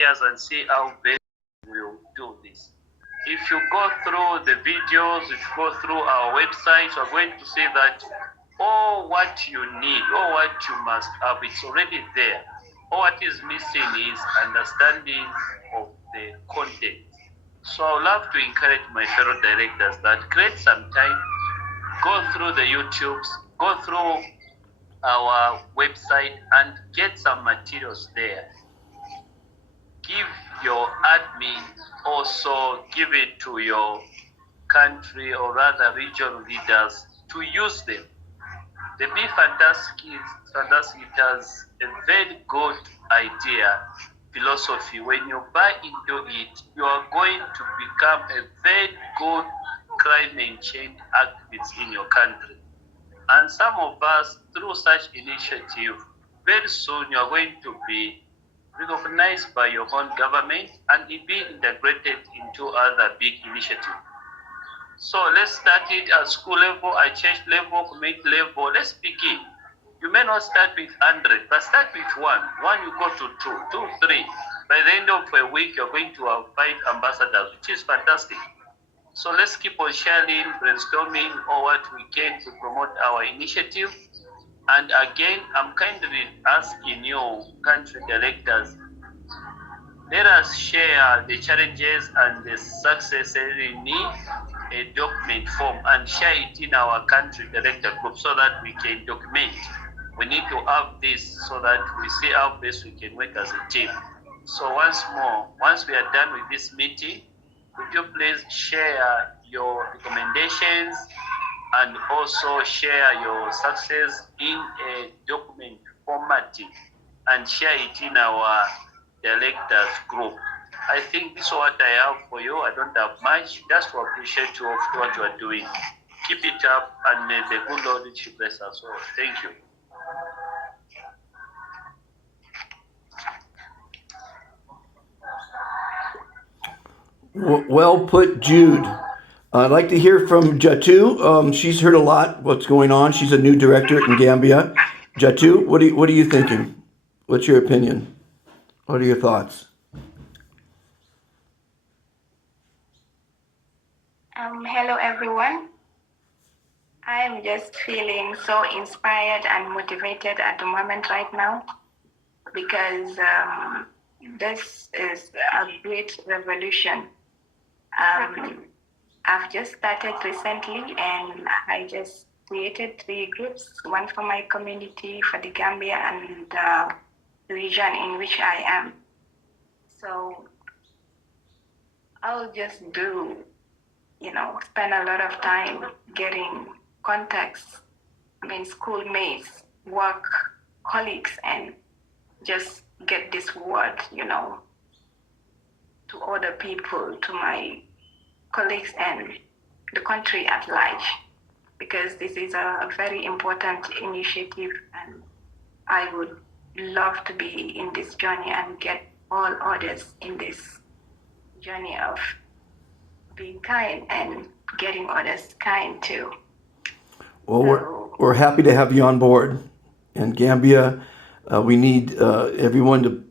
years and see how best we'll do this. If you go through the videos, if you go through our website, you're going to see that all what you need, all what you must have, it's already there. All what is missing is understanding of the content. So I would love to encourage my fellow directors that create some time, go through the YouTubes, go through our website and get some materials there. Give your admin, also give it to your country or rather regional leaders to use them. The Be Fantastic it has a very good idea, philosophy. When you buy into it, you are going to become a very good climate change activist in your country. And some of us, through such initiative, very soon you are going to be recognized by your own government and it be integrated into other big initiatives. So let's start it at school level, at church level, community level. Let's begin. You may not start with 100, but start with one. One you go to two, three. By the end of a week, you're going to have 5 ambassadors, which is fantastic. So let's keep on sharing, brainstorming all what we can to promote our initiative. And again, I'm kindly asking you, country directors, let us share the challenges and the successes in a document form and share it in our country director group so that we can document. We need to have this so that we see how best we can work as a team. So once more, once we are done with this meeting, would you please share your recommendations and also share your success in a document formatting and share it in our directors group. I think this is what I have for you. I don't have much, just to appreciate you for what you are doing. Keep it up and may the good Lord bless us all. Thank you. Well put, Jude. I'd like to hear from Jatu. She's heard a lot what's going on. She's a new director in Gambia. Jatu, what are you thinking? What's your opinion? What are your thoughts? Hello everyone. I am just feeling so inspired and motivated at the moment right now because this is a great revolution. I've just started recently and I just created 3 groups, one for my community, for the Gambia and the region in which I am. So I'll just spend a lot of time getting contacts, schoolmates, work colleagues, and just get this word, to other people, to my colleagues and the country at large, because this is a very important initiative and I would love to be in this journey and get all others in this journey of being kind and getting others kind too. Well, we're happy to have you on board. In Gambia, we need everyone to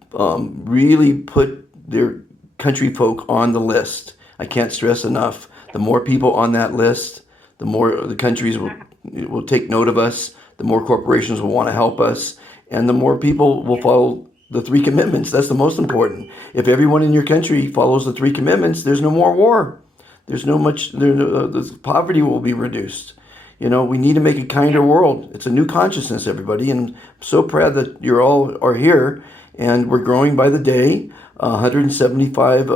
really put their country folk on the list. I can't stress enough. The more people on that list, the more the countries will take note of us, the more corporations will want to help us, and the more people will follow the 3 commitments. That's the most important. If everyone in your country follows the 3 commitments, there's no more war. The poverty will be reduced. We need to make a kinder world. It's a new consciousness, everybody, and I'm so proud that you all are here, and we're growing by the day. 175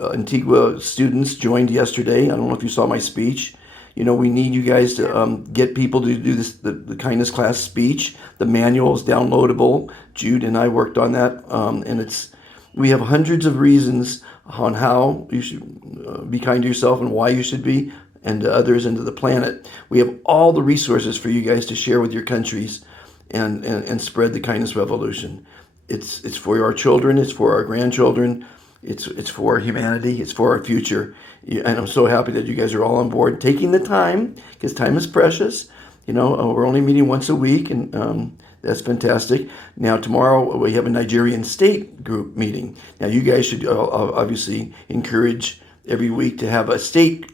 Antigua students joined yesterday. I don't know if you saw my speech. We need you guys to get people to do this, the kindness class speech. The manual is downloadable. Jude and I worked on that, and we have hundreds of reasons on how you should be kind to yourself and why you should be, and to others and to the planet. We have all the resources for you guys to share with your countries and spread the kindness revolution. It's for our children, it's for our grandchildren, it's for humanity, it's for our future. And I'm so happy that you guys are all on board, taking the time, because time is precious. We're only meeting once a week, and That's fantastic. Now tomorrow we have a Nigerian state group meeting. Now you guys should obviously encourage every week to have a state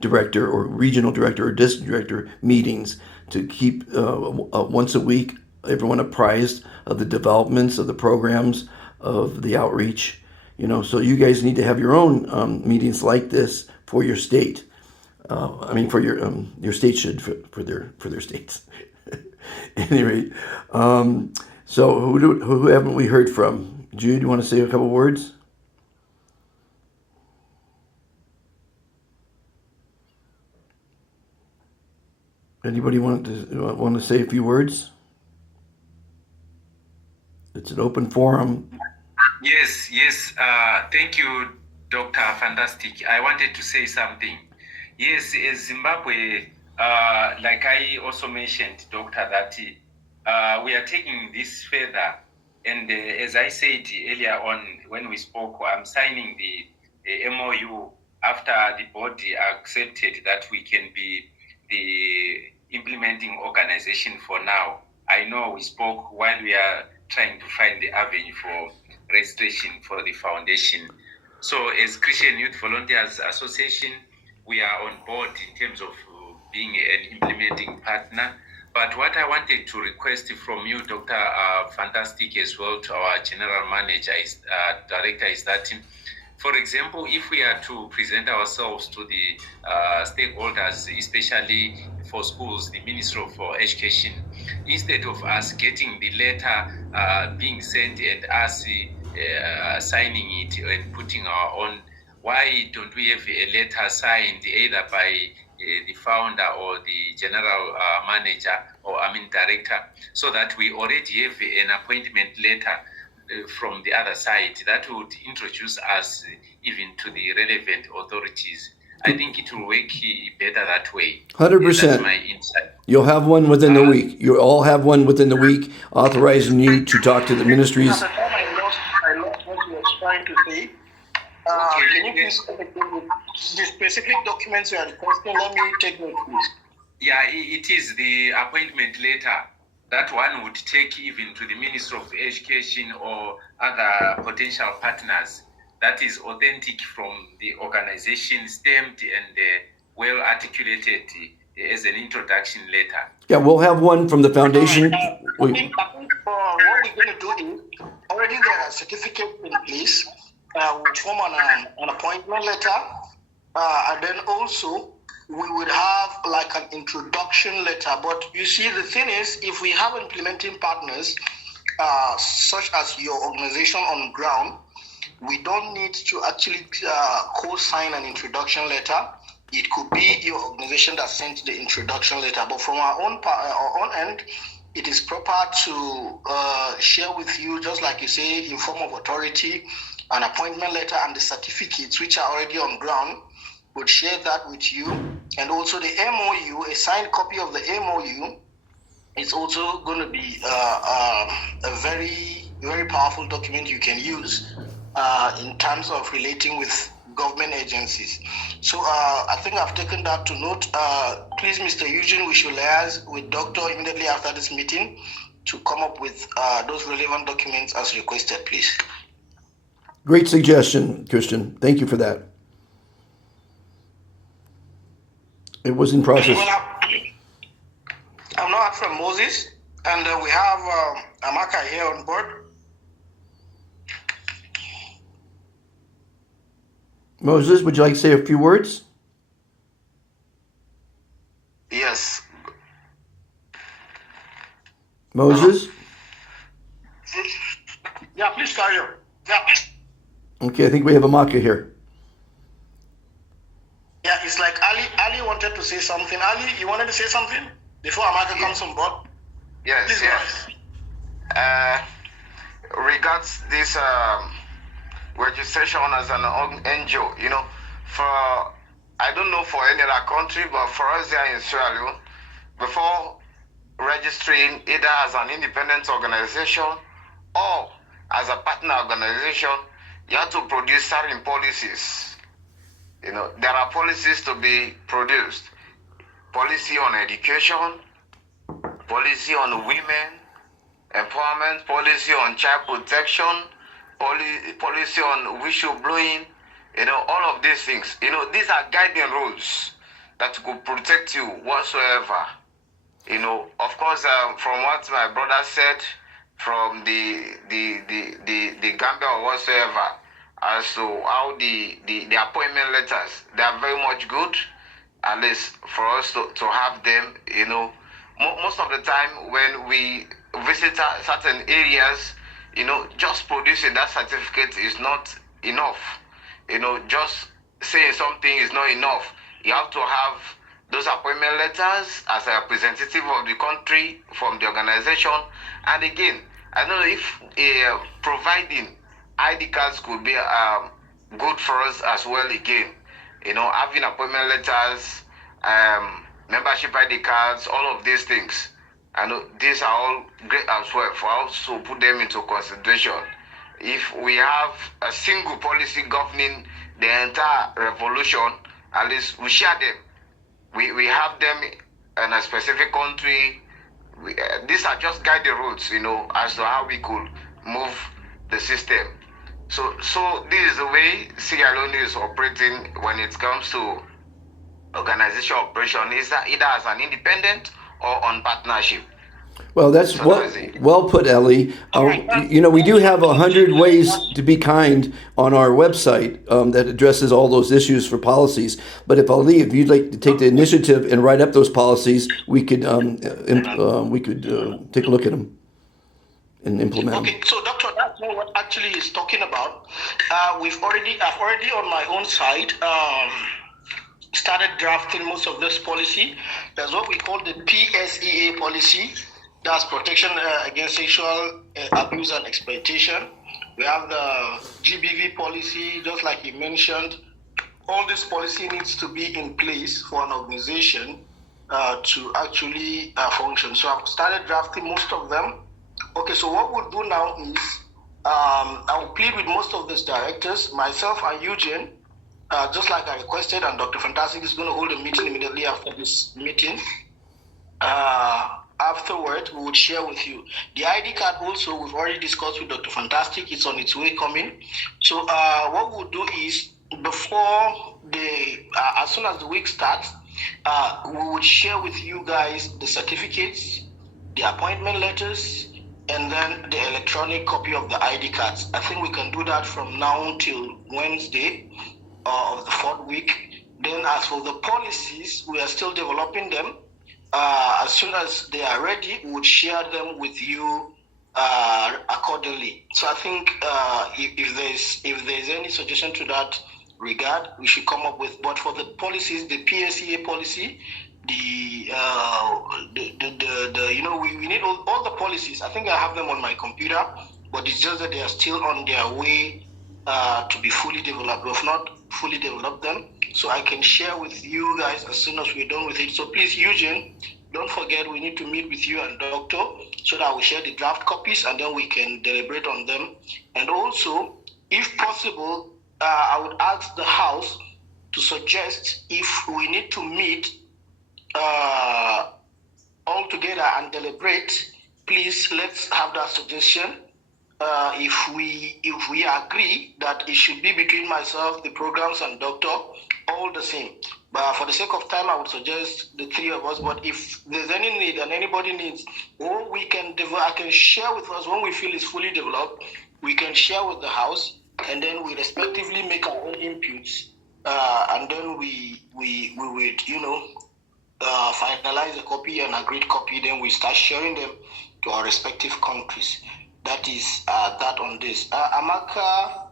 director or regional director or district director meetings to keep once a week everyone apprised of the developments of the programs of the outreach. So you guys need to have your own meetings like this for your state. For your state should for their states. At any rate, so who haven't we heard from? Jude, you want to say a couple words? Anybody want to say a few words? It's an open forum. Yes. Thank you, Dr. Fantastic. I wanted to say something. Yes, Zimbabwe, like I also mentioned, Doctor, that we are taking this further. And as I said earlier on when we spoke, I'm signing the MOU after the body accepted that we can be the implementing organization for now. I know we spoke while we are trying to find the avenue for registration for the foundation. So as Christian Youth Volunteers Association, we are on board in terms of being an implementing partner. But what I wanted to request from you, Dr. Fantastic, as well to our general manager, director, is that, for example, if we are to present ourselves to the stakeholders, especially for schools, the Ministry of Education, instead of us getting the letter being sent and us signing it and putting our own, why don't we have a letter signed either by the founder or the general manager or director, so that we already have an appointment letter from the other side that would introduce us even to the relevant authorities. I think it will work better that way. 100%. That's my insight. You'll have one within the week. You'll all have one within the week authorizing you to talk to the ministries. I lost what you were trying to say. Can you please the specific documents you are requesting? Let me take note, please. Yeah, it is the appointment letter. That one would take even to the Ministry of Education or other potential partners. That is authentic from the organization, stamped and well articulated as an introduction letter. Yeah, we'll have one from the foundation. I think what we're going to do is already there are certificates in place. We'll form an appointment letter, and then also we would have like an introduction letter. But you see, the thing is, if we have implementing partners, such as your organization on ground, we don't need to actually co-sign an introduction letter. It could be your organization that sent the introduction letter. But from our own end, it is proper to share with you, just like you say, in form of authority, an appointment letter and the certificates which are already on ground. Would share that with you, and also the MOU, a signed copy of the MOU. It's also going to be a very, very powerful document you can use in terms of relating with government agencies. So I think I've taken that to note. Please, Mr. Eugene, we should liaise with Doctor immediately after this meeting to come up with those relevant documents as requested, please. Great suggestion, Christian. Thank you for that. It was in process. Well, I've now heard from Moses, and we have Amaka here on board. Moses, would you like to say a few words? Yes. Moses? Yeah, please carry on. Yeah. Okay, I think we have Amaka here. Yeah, it's like Ali wanted to say something. Ali, you wanted to say something before Amaka comes on board? Yes, Please yes. Regards this registration as an NGO, I don't know for any other country, but for us here in Sierra Leone, before registering either as an independent organization or as a partner organization, you have to produce certain policies. There are policies to be produced. Policy on education, policy on women empowerment, policy on child protection, policy on whistleblowing, all of these things. These are guiding rules that could protect you whatsoever. Of course, from what my brother said, from the Gambia or whatsoever, as to how the appointment letters, they are very much good, at least for us to have them. Most of the time when we visit certain areas, just producing that certificate is not enough. Just saying something is not enough. You have to have those appointment letters as a representative of the country from the organization. And again, I don't know if providing ID cards could be good for us as well again. Having appointment letters, membership ID cards, all of these things. I know these are all great as well for us to put them into consideration. If we have a single policy governing the entire revolution, at least we share them. We have them in a specific country. These are just guiding roads, as to how we could move the system. So this is the way Sierra Leone is operating when it comes to organization operation, either as an independent or on partnership. Well, that's well put, Ellie. We do have 100 ways to be kind on our website that addresses all those issues for policies. But if you'd like to take the initiative and write up those policies, we could take a look at them and implement them. Okay, so Doctor, that's what actually is talking about. I've already on my own side started drafting most of this policy. There's what we call the PSEA policy. That's protection against sexual abuse and exploitation. We have the GBV policy, just like you mentioned. All this policy needs to be in place for an organization to actually function. So I've started drafting most of them. Okay, so what we'll do now is I will plead with most of these directors, myself and Eugene, just like I requested, and Dr. Fantastic is going to hold a meeting immediately after this meeting. Afterward, we would share with you. The ID card also, we've already discussed with Dr. Fantastic. It's on its way coming. So what we'll do is, before as soon as the week starts, we would share with you guys the certificates, the appointment letters, and then the electronic copy of the ID cards. I think we can do that from now till Wednesday of the 4th week. Then as for the policies, we are still developing them. As soon as they are ready, we would share them with you accordingly. So I think if there's any suggestion to that regard, we should come up with. But for the policies, the PSEA policy, we need all the policies. I think I have them on my computer, but it's just that they are still on their way to be fully developed. We've not fully developed them, so I can share with you guys as soon as we're done with it. So please, Eugene, don't forget, we need to meet with you and Doctor so that we share the draft copies and then we can deliberate on them. And also, if possible, I would ask the House to suggest if we need to meet all together and deliberate. Please, let's have that suggestion. If we agree that it should be between myself, the programs, and Doctor, all the same. But for the sake of time, I would suggest the three of us. But if there's any need and anybody needs, or I can share with us when we feel it's fully developed. We can share with the House, and then we respectively make our own inputs, and then we would finalize a copy, an agreed copy. Then we start sharing them to our respective countries. That is that on this. Amaka,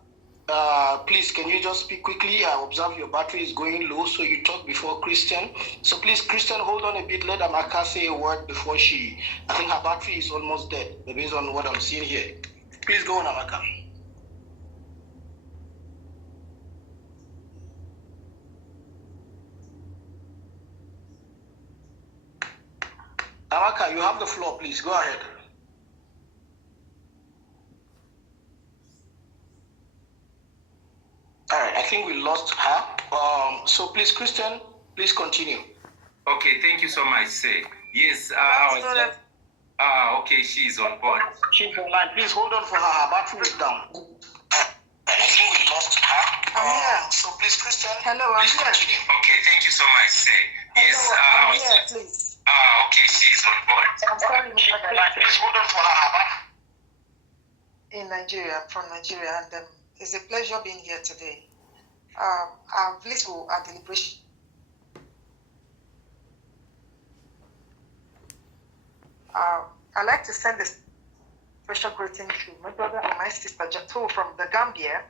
please, can you just speak quickly? I observe your battery is going low, so you talk before Christian. So please, Christian, hold on a bit. Let Amaka say a word before I think her battery is almost dead, based on what I'm seeing here. Please go on, Amaka. Amaka, you have the floor, please. Go ahead. All right, I think we lost her. So please, Christian, please continue. Okay, thank you so much, sir. Yes, Okay, she's on board. She's online. Please hold on for her. Her battery is down. I think we lost her. I'm here. So please, Christian. Hello, I'm here. Continue. Okay, thank you so much. Yes. I'm here, please. Okay, she's on board. I'm calling her. Please hold on for her. In Nigeria, I'm from Nigeria, and it's a pleasure being here today. I've listened to our deliberation. I'd like to send a special greeting to my brother and my sister Jato from the Gambia.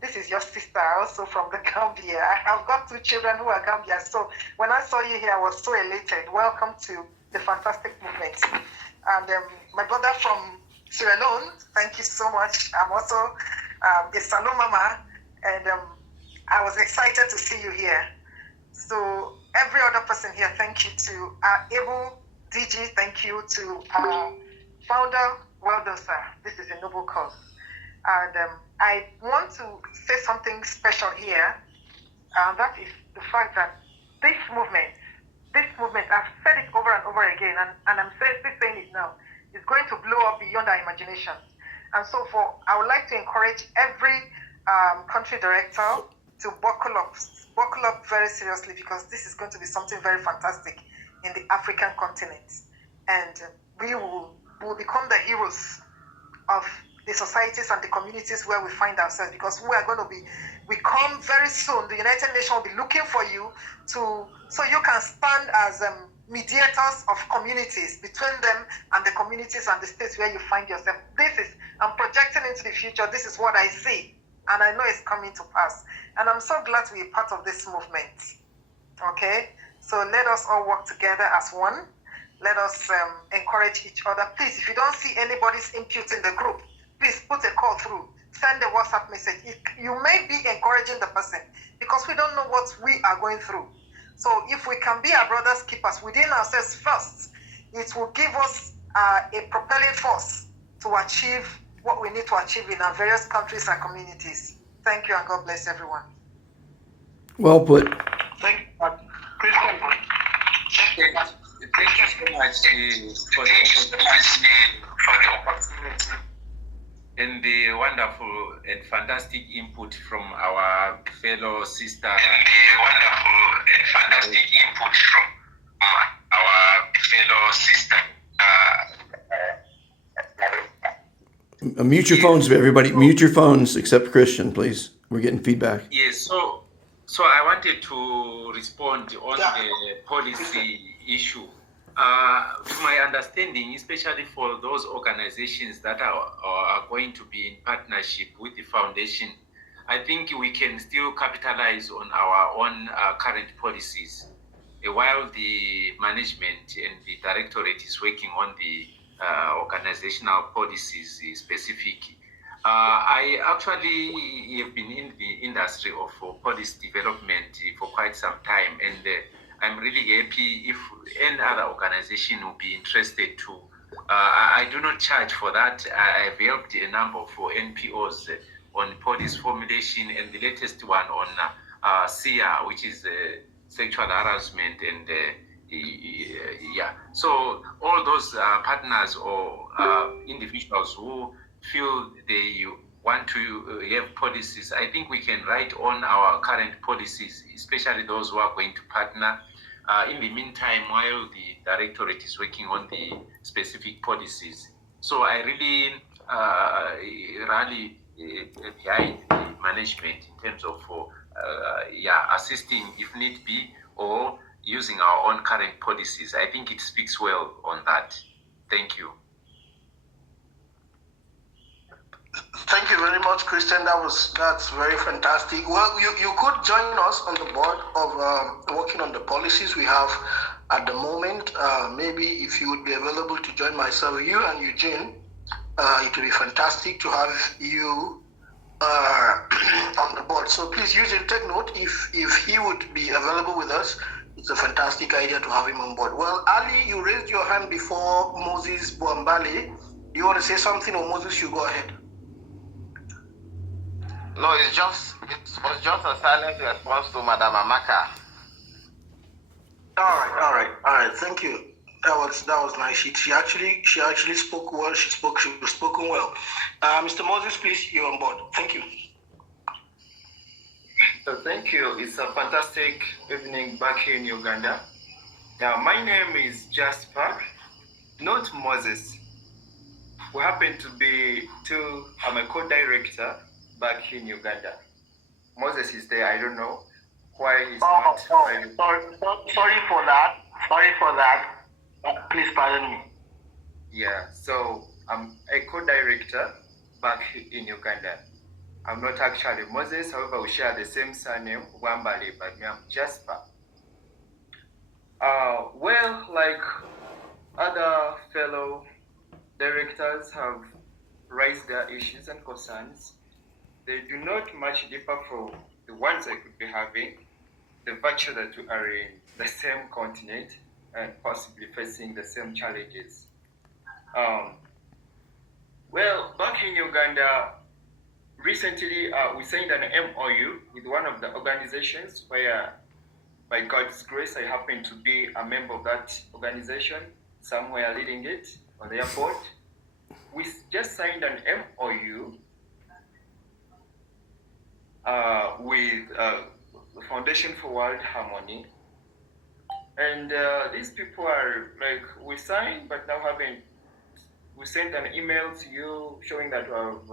This is your sister also from the Gambia. I have got 2 children who are Gambian. So when I saw you here, I was so elated. Welcome to the fantastic movement. And my brother from Sierra Leone, thank you so much. I'm also a Salon Mama, and I was excited to see you here. So every other person here, thank you to Able DG, thank you to founder. Well done, sir. This is a noble cause. And I want to say something special here, and that is the fact that this movement, I've said it over and over again, and I'm still saying it now, is going to blow up beyond our imagination. And so I would like to encourage every country director to buckle up very seriously, because this is going to be something very fantastic in the African continent. And we will become the heroes of the societies and the communities where we find ourselves, because we come very soon. The United Nations will be looking for you so you can stand as mediators of communities, between them and the communities and the states where you find yourself. I'm projecting into the future. This is what I see, and I know it's coming to pass. And I'm so glad to be a part of this movement. Okay? So let us all work together as one. Let us encourage each other. Please, if you don't see anybody's input in the group, please put a call through. Send a WhatsApp message. You may be encouraging the person, because we don't know what we are going through. So if we can be our brothers' keepers within ourselves first, it will give us a propelling force to achieve what we need to achieve in our various countries and communities. Thank you, and God bless everyone. Well put. Thank you, Christian. Thank you so much for the opportunity and the wonderful and fantastic input from our fellow sister. Mute your phones, everybody. Mute your phones except Christian, please. We're getting feedback. Yes, so I wanted to respond on the policy issue. To my understanding, especially for those organizations that are going to be in partnership with the foundation, I think we can still capitalize on our own current policies, while the management and the directorate is working on the organizational policies specific. I actually have been in the industry of policy development for quite some time, and I'm really happy if any other organization will be interested to. I do not charge for that. I've helped a number of NPOs on policy formulation, and the latest one on SIA, which is sexual harassment, and So all those partners or individuals who feel they want to have policies, I think we can write on our current policies, especially those who are going to partner. In the meantime, while the directorate is working on the specific policies. So I really rally behind the management in terms of assisting if need be, or using our own current policies. I think it speaks well on that. Thank you. Thank you very much, Christian. That's very fantastic. Well, you could join us on the board of working on the policies we have at the moment. Maybe if you would be available to join myself, you and Eugene, it would be fantastic to have you on the board. So please, Eugene, take note. If he would be available with us, it's a fantastic idea to have him on board. Well, Ali, you raised your hand before Moses Boambali. You want to say something, or Moses, you go ahead. No, it was just a silent response to Madam Amaka. All right. Thank you. That was nice. She actually spoke well. She was spoken well. Mr. Moses, please, you're on board. Thank you. Thank you. It's a fantastic evening back here in Uganda. Now, my name is Jasper, not Moses. We happen to be two. I'm a co-director back in Uganda. Moses is there. I don't know why he's not. Sorry for that. Sorry for that. Please pardon me. Yeah. So I'm a co-director back in Uganda. I'm not actually Moses. However, we share the same surname, Wambale, but I'm Jasper. Well, like other fellow directors have raised their issues and concerns, they do not much differ from the ones I could be having, the virtue that we are in the same continent and possibly facing the same challenges. Well, back in Uganda, recently we signed an MOU with one of the organizations where, by God's grace, I happen to be a member of that organization, somewhere leading it on their board. We just signed an MOU with the Foundation for World Harmony. And these people are like, we signed, but now we sent an email to you showing that we have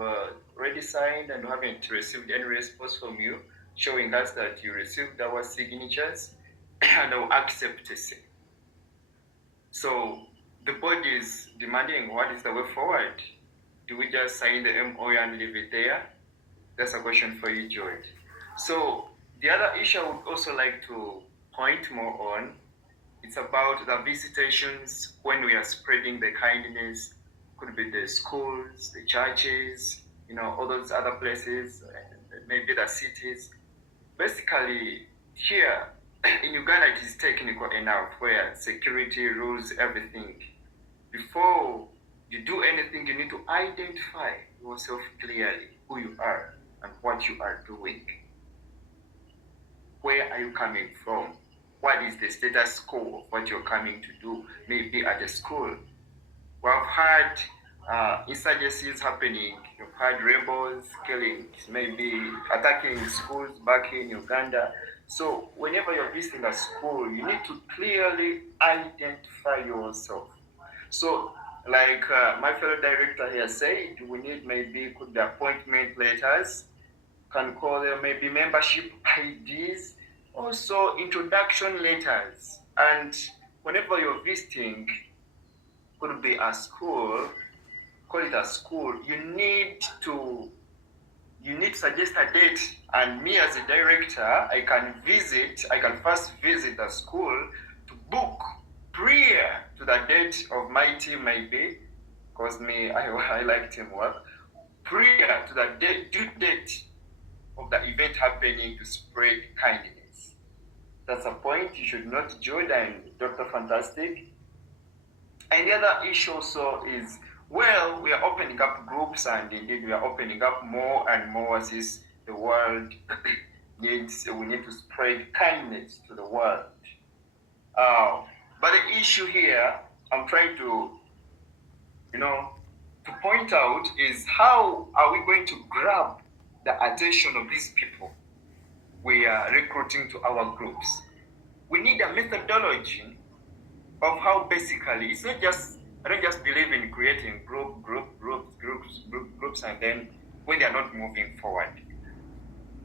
already signed and we haven't received any response from you, showing us that you received our signatures and our acceptancy. So the board is demanding, what is the way forward? Do we just sign the MOU and leave it there? That's a question for you, George. So the other issue I would also like to point more on, it's about the visitations when we are spreading the kindness. Could be the schools, the churches, all those other places, maybe the cities. Basically, here in Uganda, it is technical enough where security rules everything. Before you do anything, you need to identify yourself clearly, who you are and what you are doing. Where are you coming from? What is the status quo of what you're coming to do? Maybe at a school. We have had insurgencies happening. You've had rebels killing, maybe attacking schools back in Uganda. So whenever you're visiting a school, you need to clearly identify yourself. So like my fellow director here said, we need could be appointment letters, can call them maybe membership IDs, also introduction letters. And whenever you're visiting, could be a school, call it a school, you need to suggest a date, and me as a director, I can first visit the school to book prior to the date of my team maybe, because I like teamwork, prior to the due date of the event happening to spread kindness. That's a point you should note, Jordan, Dr. Fantastic. And the other issue also is, well, we are opening up groups, and indeed we are opening up more and more as the world needs. We need to spread kindness to the world. But the issue here, I'm trying to point out is, how are we going to grab the attention of these people we are recruiting to our groups? We need a methodology of how basically, it's not just, I don't just believe in creating groups, and then when they are not moving forward.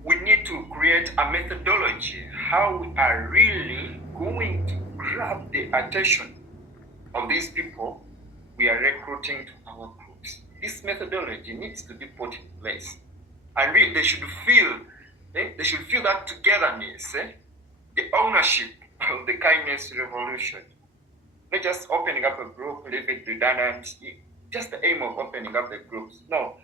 We need to create a methodology how we are really going to grab the attention of these people we are recruiting to our groups. This methodology needs to be put in place, and they should feel that togetherness, the ownership of the kindness revolution. Not just opening up a group, leave it redundant. Just the aim of opening up the groups. No,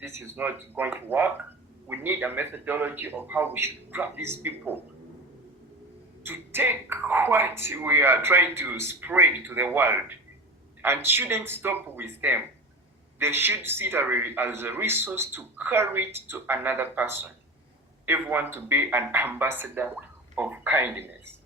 this is not going to work. We need a methodology of how we should grab these people to take what we are trying to spread to the world, and shouldn't stop with them. They should see it as a resource to carry it to another person. Everyone to be an ambassador of kindness.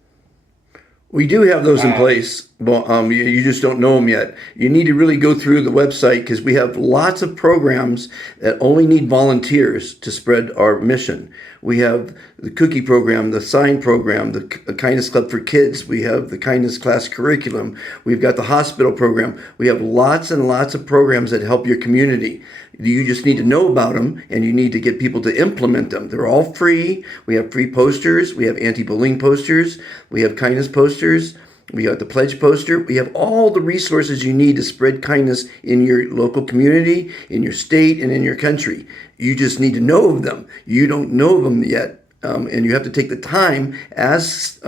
We do have those in place. Well, you just don't know them yet. You need to really go through the website because we have lots of programs that only need volunteers to spread our mission. We have the cookie program, the sign program, the Kindness Club for Kids. We have the Kindness Class curriculum. We've got the hospital program. We have lots and lots of programs that help your community. You just need to know about them, and you need to get people to implement them. They're all free. We have free posters. We have anti-bullying posters. We have kindness posters. We got the pledge poster. We have all the resources you need to spread kindness in your local community, in your state, and in your country. You just need to know of them. You don't know of them yet, and you have to take the time as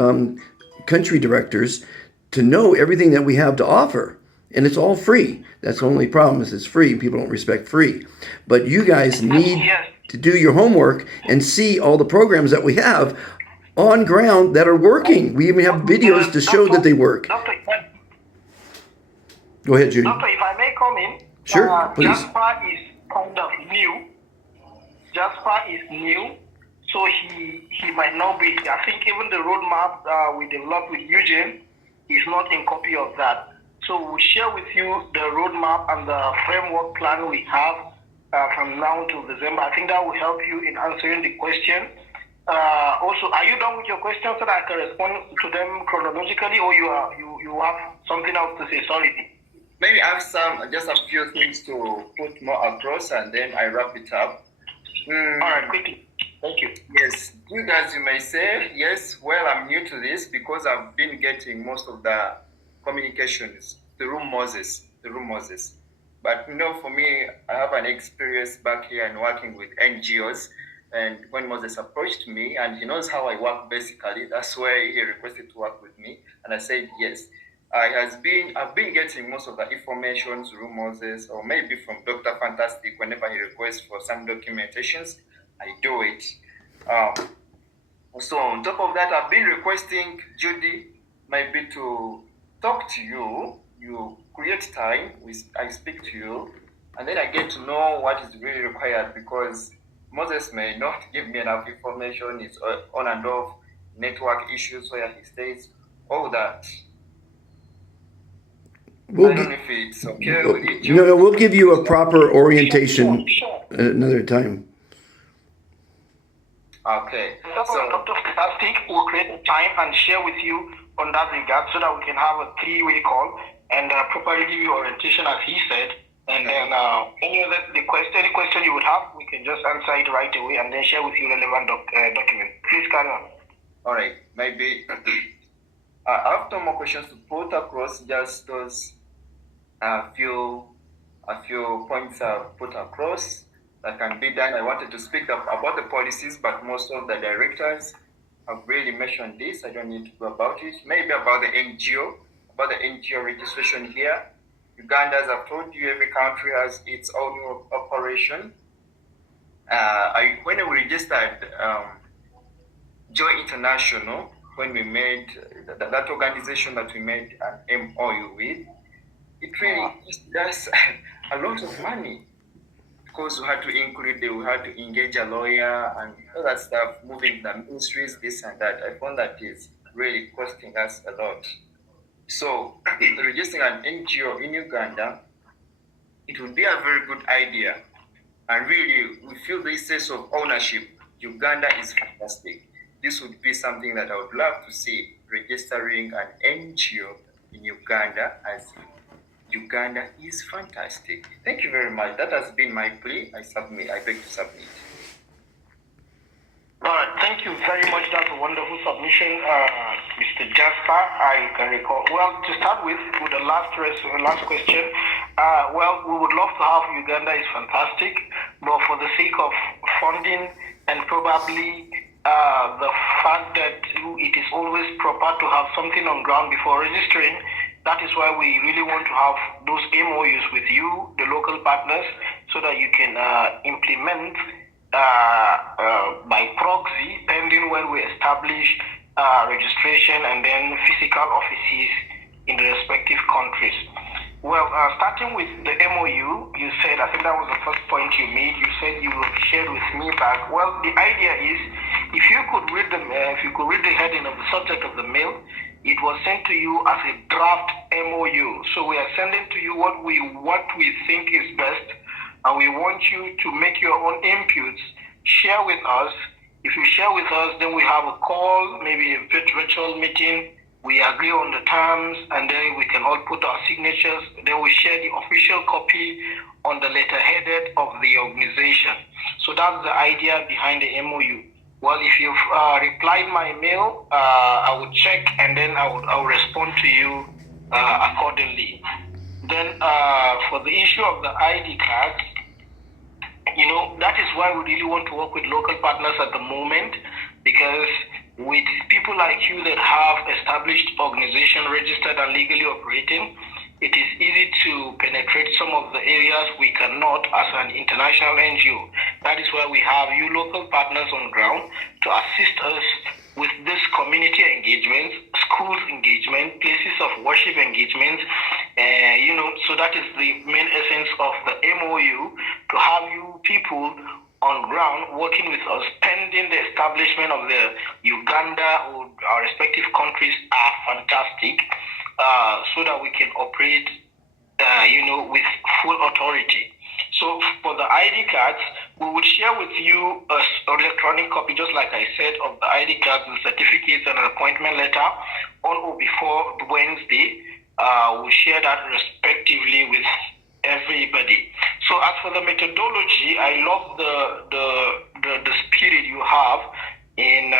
country directors to know everything that we have to offer. And it's all free. That's the only problem is it's free. People don't respect free. But you guys need to do your homework and see all the programs that we have on ground that are working. We even have videos to show that they work. Go ahead, Judy. Doctor, if I may come in. Sure, please. Jasper is kind of new. Jasper is new, so he might not be. I think even the roadmap we developed with Eugene is not in copy of that. So we'll share with you the roadmap and the framework plan we have from now to December. I think that will help you in answering the question. Also, are you done with your questions so that I can respond to them chronologically, or you have something else to say? Sorry. Maybe I have just a few things to put more across, and then I wrap it up. All right, quickly. Thank you. Yes, you guys, you may say, yes, well, I'm new to this because I've been getting most of the communications through Moses. But for me, I have an experience back here and working with NGOs. And when Moses approached me, and he knows how I work basically, that's why he requested to work with me. And I said, yes. I've been getting most of the information through Moses, or maybe from Dr. Fantastic. Whenever he requests for some documentations, I do it. So on top of that, I've been requesting Judy maybe to talk to you. You create time, I speak to you, and then I get to know what is really required, because Moses may not give me enough information. It's on and off network issues where he stays, all that. I don't know if it's okay with you. No, we'll give you a proper orientation another time. Okay. So Dr. Fantastic will create a time and share with you on that regard so that we can have a three-way call and properly give you orientation as he said. And then any question you would have, we can just answer it right away and then share with you relevant document. Please carry on. All right. Maybe I have no more questions to put across. Just those a few points I've put across that can be done. I wanted to speak about the policies, but most of the directors have really mentioned this. I don't need to go about it. Maybe about the NGO registration here. Uganda, as I've told you, every country has its own operation. When we registered Joy International, when we made that organization that we made an MOU with, it really does a lot of money, because we had to engage a lawyer and all that stuff, moving the ministries, this and that. I found that is really costing us a lot. So registering an NGO in Uganda, it would be a very good idea. And really, we feel this sense of ownership. Uganda is fantastic. This would be something that I would love to see, registering an NGO in Uganda, as Uganda is fantastic. Thank you very much. That has been my plea. I beg to submit. All right, thank you very much. That's a wonderful submission, Mr. Jasper. I can recall. Well, to start with the last question. Well, we would love to have Uganda is fantastic, but for the sake of funding and probably the fact that it is always proper to have something on ground before registering, that is why we really want to have those MOUs with you, the local partners, so that you can implement by proxy, pending when we establish registration and then physical offices in the respective countries. Well, starting with the MOU, you said, I think that was the first point you made. You said you shared with me back. Well, the idea is, if you could read the heading of the subject of the mail, it was sent to you as a draft MOU. So we are sending to you what we think is best, and we want you to make your own inputs, share with us. If you share with us, then we have a call, maybe a virtual meeting. We agree on the terms, and then we can all put our signatures. Then we share the official copy on the letterhead of the organization. So that's the idea behind the MOU. Well, if you've replied my mail, I will check, and then I will respond to you accordingly. Then for the issue of the ID cards, that is why we really want to work with local partners at the moment, because with people like you that have established organization registered and legally operating, it is easy to penetrate some of the areas we cannot as an international NGO. That is why we have you local partners on ground to assist us with this community engagement, schools engagement, places of worship engagement. So that is the main essence of the MOU, to have you people on ground working with us pending the establishment of the Uganda or our respective countries are fantastic, so that we can operate, with full authority. So for the ID cards, we would share with you an electronic copy, just like I said, of the ID cards, the certificates, and an appointment letter on or before Wednesday. We'll share that respectively with everybody. So as for the methodology, I love the spirit you have in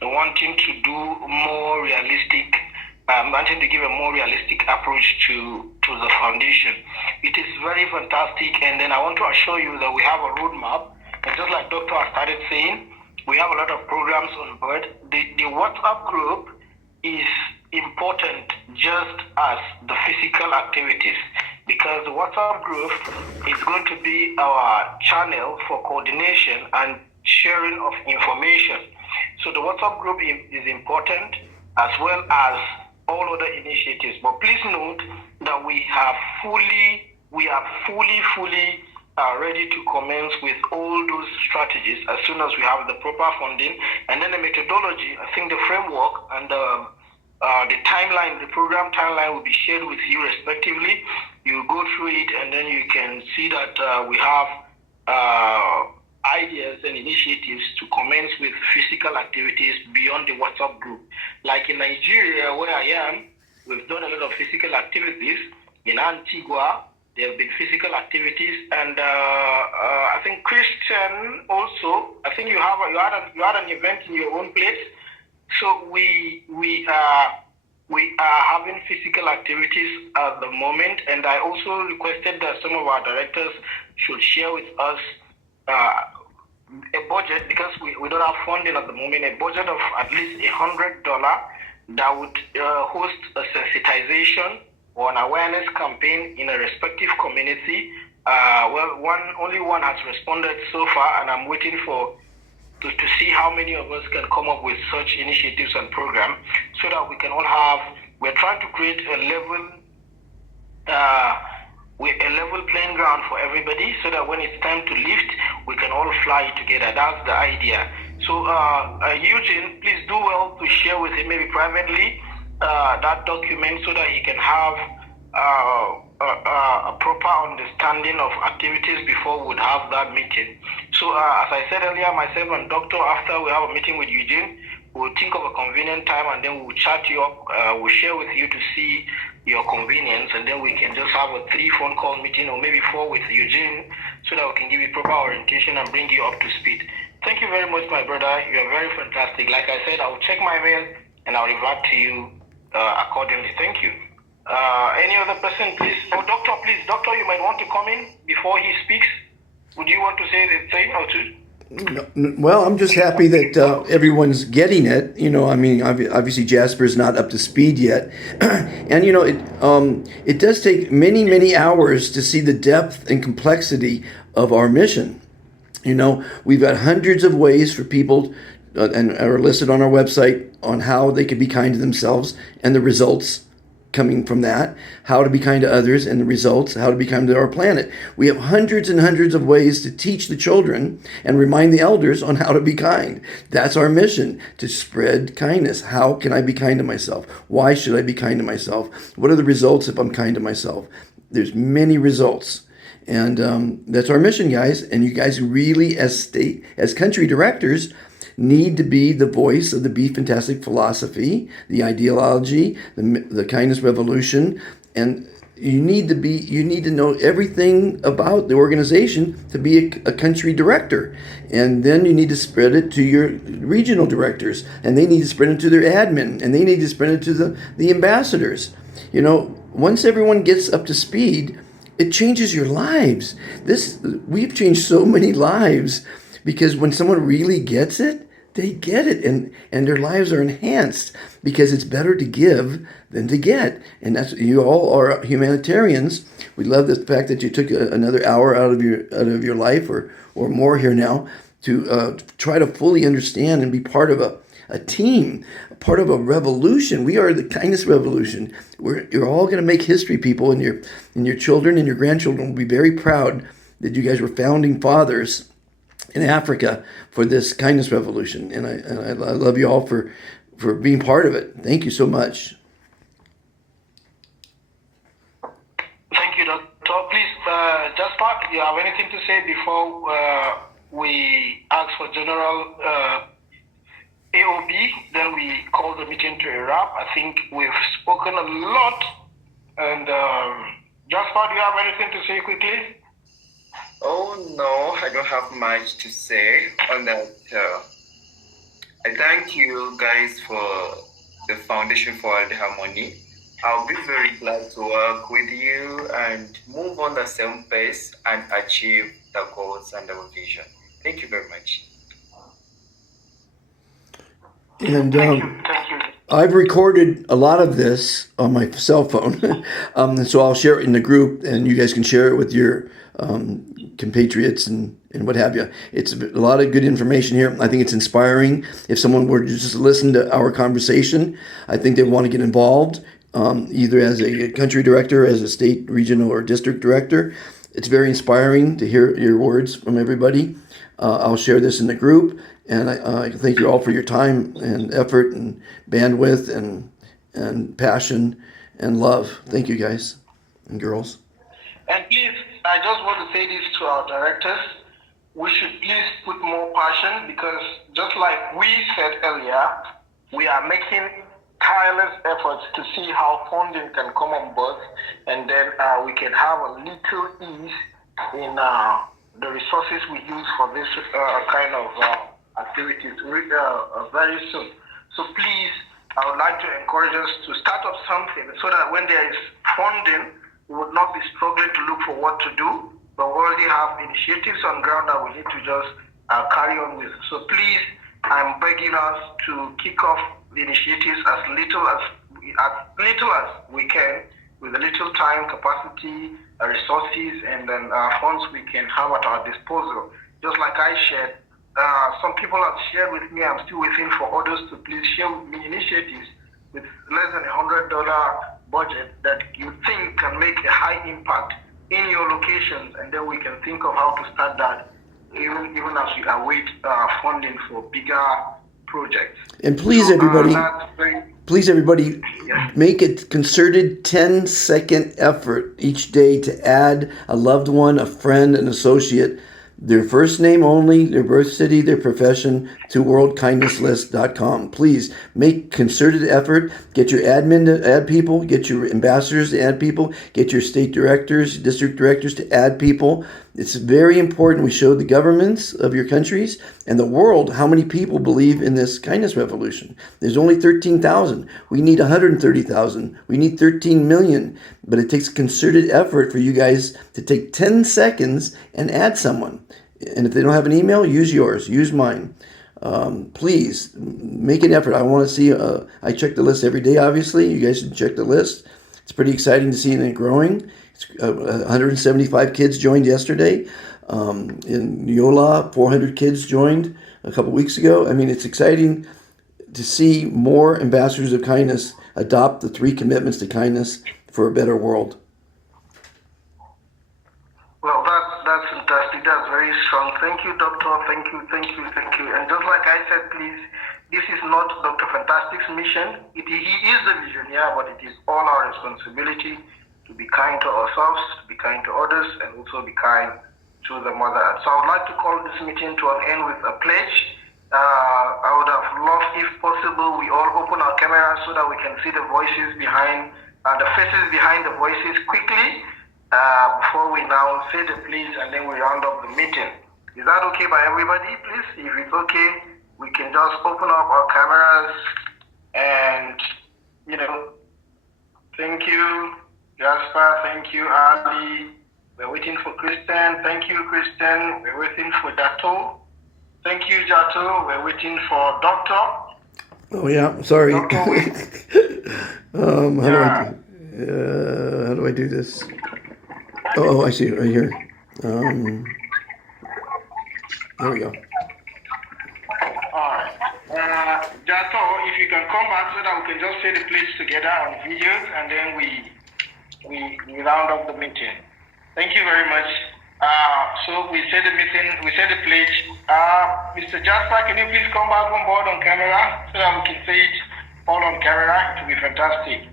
wanting to do more realistic, wanting to give a more realistic approach to the foundation. It is very fantastic, and then I want to assure you that we have a roadmap, and just like Dr. has started saying, we have a lot of programs on board. The WhatsApp group is important just as the physical activities, because the WhatsApp group is going to be our channel for coordination and sharing of information. So the WhatsApp group is important, as well as all other initiatives. But please note that we are fully ready to commence with all those strategies as soon as we have the proper funding. And then the methodology, I think the framework and the timeline, the program timeline will be shared with you respectively. You go through it, and then you can see that we have ideas and initiatives to commence with physical activities beyond the WhatsApp group. Like in Nigeria, where I am, we've done a lot of physical activities. In Antigua, there have been physical activities, and I think Christian also. I think you had an event in your own place. So we are having physical activities at the moment, and I also requested that some of our directors should share with us a budget, because we don't have funding at the moment, a budget of at least $100 that would host a sensitization or an awareness campaign in a respective community. Only one has responded so far, and I'm waiting to see how many of us can come up with such initiatives and programs, so that we can all we're trying to create a level playing ground for everybody, so that when it's time to lift, we can all fly together. That's the idea. So Eugene, please do well to share with him, maybe privately, that document, so that he can have a proper understanding of activities before we'd have that meeting. So as I said earlier, myself and Doctor, after we have a meeting with Eugene, we'll think of a convenient time, and then we'll chat you up, we'll share with you to see your convenience, and then we can just have a 3 phone call meeting, or maybe 4 with Eugene, so that we can give you proper orientation and bring you up to speed. Thank you very much, my brother. You are very fantastic. Like I said, I'll check my mail and I'll revert to you accordingly. Thank you. Any other person, please? Oh, Doctor, please. Doctor, you might want to come in before he speaks. Would you want to say the thing or two? Well, I'm just happy that everyone's getting it. Obviously Jasper's not up to speed yet, and it does take many, many hours to see the depth and complexity of our mission. We've got hundreds of ways for people, and are listed on our website, on how they can be kind to themselves, and the results coming from that, how to be kind to others, and the results, how to be kind to our planet. We have hundreds and hundreds of ways to teach the children and remind the elders on how to be kind. That's our mission, to spread kindness. How can I be kind to myself? Why should I be kind to myself? What are the results if I'm kind to myself? There's many results. And that's our mission, guys. And you guys really, as country directors, need to be the voice of the Be Fantastic philosophy, the ideology, the kindness revolution, and you need to know everything about the organization to be a country director. And then you need to spread it to your regional directors, and they need to spread it to their admin, and they need to spread it to the ambassadors. Once everyone gets up to speed, it changes your lives. We've changed so many lives because when someone really gets it, they get it, and their lives are enhanced because it's better to give than to get. And that's, you all are humanitarians. We love the fact that you took another hour out of your life or more here now to try to fully understand and be part of a team, part of a revolution. We are the kindness revolution. You're all going to make history, people, and your children and your grandchildren will be very proud that you guys were founding fathers in Africa for this kindness revolution. And I love you all for being part of it. Thank you so much. Thank you, Dr. Please, Jasper, you have anything to say before we ask for general AOB? Then we call the meeting to a wrap. I think we've spoken a lot. And Jasper, do you have anything to say quickly? Oh no, I don't have much to say on that. I thank you guys for the Foundation for World Harmony. I'll be very glad to work with you and move on the same pace and achieve the goals and our vision. Thank you very much. And Thank you. I've recorded a lot of this on my cell phone, so I'll share it in the group, and you guys can share it with your compatriots and what have you. It's a lot of good information here. I think it's inspiring. If someone were to just listen to our conversation, I think they want to get involved, either as a country director, as a state, regional, or district director. It's very inspiring to hear your words from everybody. I'll share this in the group, and I thank you all for your time and effort and bandwidth and passion and love. Thank you, guys and girls. And please, I just want to say this to our directors. We should please put more passion, because just like we said earlier, we are making tireless efforts to see how funding can come on board, and then we can have a little ease in the resources we use for this kind of activities very soon. So please, I would like to encourage us to start up something so that when there is funding, we would not be struggling to look for what to do, but we already have initiatives on ground that we need to just carry on with. So please, I'm begging us to kick off the initiatives as little as we can, with a little time, capacity, resources, and then funds we can have at our disposal. Just like I shared, some people have shared with me, I'm still waiting for others to please share with me initiatives with less than $100 budget that you think can make a high impact in your locations, and then we can think of how to start that even as we await funding for bigger projects. And please, everybody, make a concerted 10-second effort each day to add a loved one, a friend, an associate, their first name only, their birth city, their profession, to worldkindnesslist.com. Please make concerted effort. Get your admin to add people. Get your ambassadors to add people. Get your state directors, district directors to add people. It's very important we show the governments of your countries and the world how many people believe in this kindness revolution. There's only 13,000. We need 130,000. We need 13 million. But it takes concerted effort for you guys to take 10 seconds and add someone. And if they don't have an email, use yours. Use mine. Please make an effort. I want to see, I check the list every day, obviously. You guys should check the list. It's pretty exciting to see it growing. 175 kids joined yesterday. In Yola, 400 kids joined a couple weeks ago. I mean, it's exciting to see more ambassadors of kindness adopt the 3 commitments to kindness for a better world. Well, that's fantastic. That's very strong. Thank you, Doctor. Thank you. And just like I said, please, this is not Dr. Fantastic's mission. He is the visionary, but it is all our responsibility to be kind to ourselves, to be kind to others, and also be kind to the Mother Earth. So I would like to call this meeting to an end with a pledge. I would have loved, if possible, we all open our cameras so that we can see the voices behind, the faces behind the voices quickly. Before we now say the please and then we round up the meeting. Is that okay by everybody, please? If it's okay, we can just open up our cameras and, thank you, Jasper, thank you, Ali. We're waiting for Kristen. Thank you, Kristen. We're waiting for Jato. Thank you, Jato. We're waiting for Doctor. Oh yeah, sorry. How do I do this? Oh, I see it right here. There we go. All right. Jato, if you can come back so that we can just say the pledge together on videos and then we round up the meeting. Thank you very much. So we said the meeting, we said the pledge. Mr. Jasper, can you please come back on board on camera so that we can say it all on camera? It will be fantastic.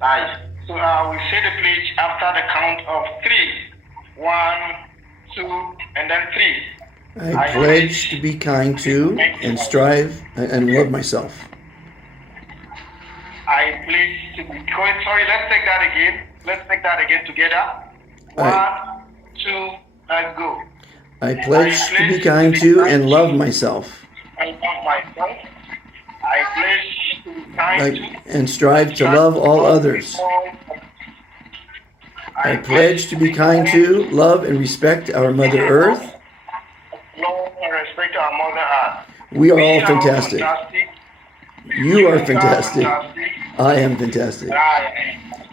Nice. So we say the pledge after the count of 3. 1, 2, and then 3. I pledge to be kind to and strive and love myself. I pledge to be kind. Sorry, let's take that again. Let's take that again together. 1, 2, and go. I pledge to be kind to and love myself. I love myself. I pledge to be kind to and strive to love all others. I pledge to be kind to, love, and respect our Mother Earth. Love and respect our Mother Earth. We are all fantastic. You are fantastic. I am fantastic.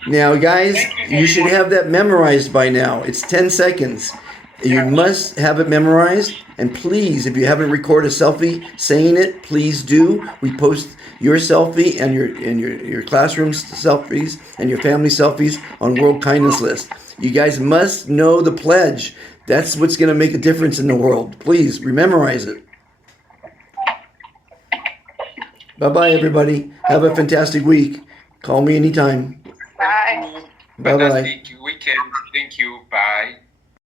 Now, guys, you should have that memorized by now. It's 10 seconds. You must have it memorized. And please, if you haven't recorded a selfie saying it, please do. We post your selfie and your classroom selfies and your family selfies on World Kindness List. You guys must know the pledge. That's what's going to make a difference in the world. Please, memorize it. Bye-bye, everybody. Have a fantastic week. Call me anytime. Bye. Bye-bye. Fantastic weekend. Thank you. Bye.